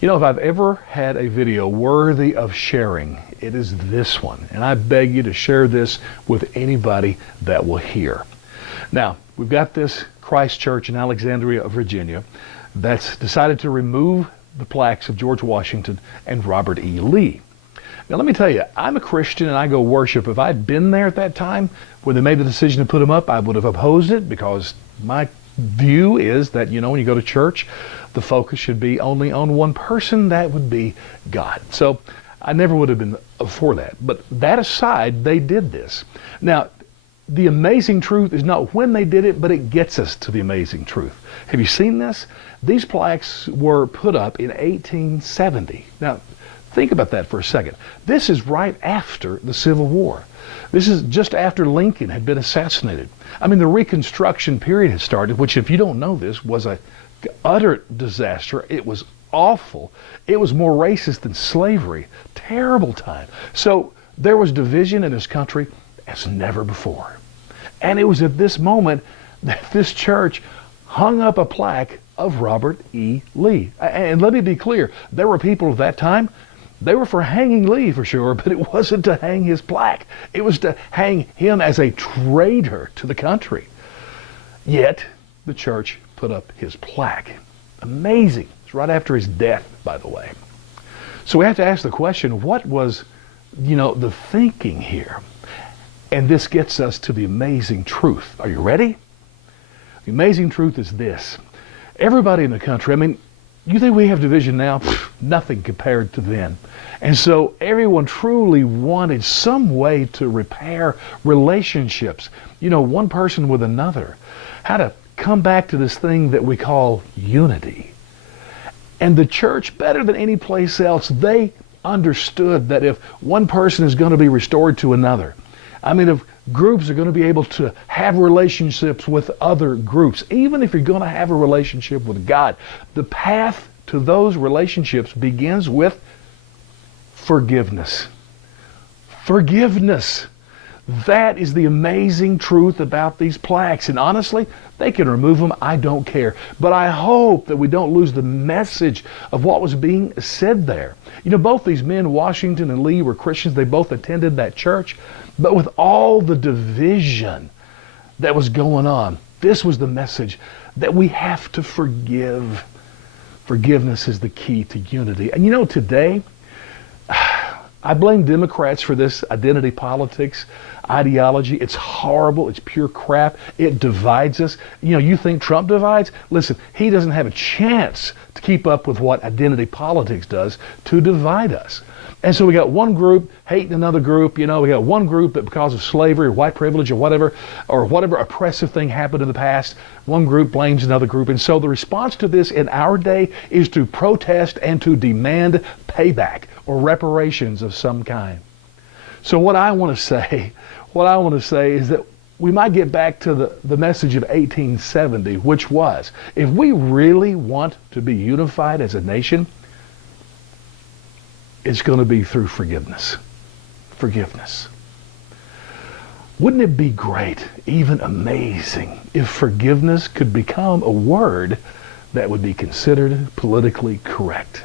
You know, if I've ever had a video worthy of sharing, it is this one. And I beg you to share this with anybody that will hear. Now, we've got this Christ Church in Alexandria, Virginia, that's decided to remove the plaques of George Washington and Robert E. Lee. Now, let me tell you, I'm a Christian and I go worship. If I'd been there at that time when they made the decision to put them up, I would have opposed it, because my view is that, you know, when you go to church, the focus should be only on one person. That would be God. So I never would have been for that. But that aside, they did this. Now, the amazing truth is not when they did it, but it gets us to the amazing truth. Have you seen this? These plaques were put up in 1870. Now, think about that for a second. This is right after the Civil War. This is just after Lincoln had been assassinated. I mean, the Reconstruction period had started, which, if you don't know this, was an utter disaster. It was awful. It was more racist than slavery. Terrible time. So there was division in this country as never before. And it was at this moment that this church hung up a plaque of Robert E. Lee. And let me be clear, there were people at that time, they were for hanging Lee for sure, but it wasn't to hang his plaque. It was to hang him as a traitor to the country. Yet, the church put up his plaque. Amazing. It's right after his death, by the way. So we have to ask the question, what was, the thinking here? And this gets us to the amazing truth. Are you ready? The amazing truth is this. Everybody in the country, I mean, you think we have division now? Nothing compared to then. And so everyone truly wanted some way to repair relationships, one person with another. How to come back to this thing that we call unity. And the church, better than any place else, they understood that if one person is going to be restored to another, if groups are going to be able to have relationships with other groups, even if you're going to have a relationship with God, the path to those relationships begins with forgiveness. Forgiveness. That is the amazing truth about these plaques. And honestly, they can remove them. I don't care. But I hope that we don't lose the message of what was being said there. Both these men, Washington and Lee, were Christians. They both attended that church. But with all the division that was going on, this was the message that we have to forgive. Forgiveness is the key to unity. And today, I blame Democrats for this identity politics ideology. It's horrible. It's pure crap. It divides us. You think Trump divides? Listen, he doesn't have a chance to keep up with what identity politics does to divide us. And so we got one group hating another group. We got one group that, because of slavery or white privilege or whatever oppressive thing happened in the past, one group blames another group. And so the response to this in our day is to protest and to demand payback or reparations of some kind. So what I want to say is that we might get back to the message of 1870, which was, if we really want to be unified as a nation, it's going to be through forgiveness. Forgiveness. Wouldn't it be great, even amazing, if forgiveness could become a word that would be considered politically correct?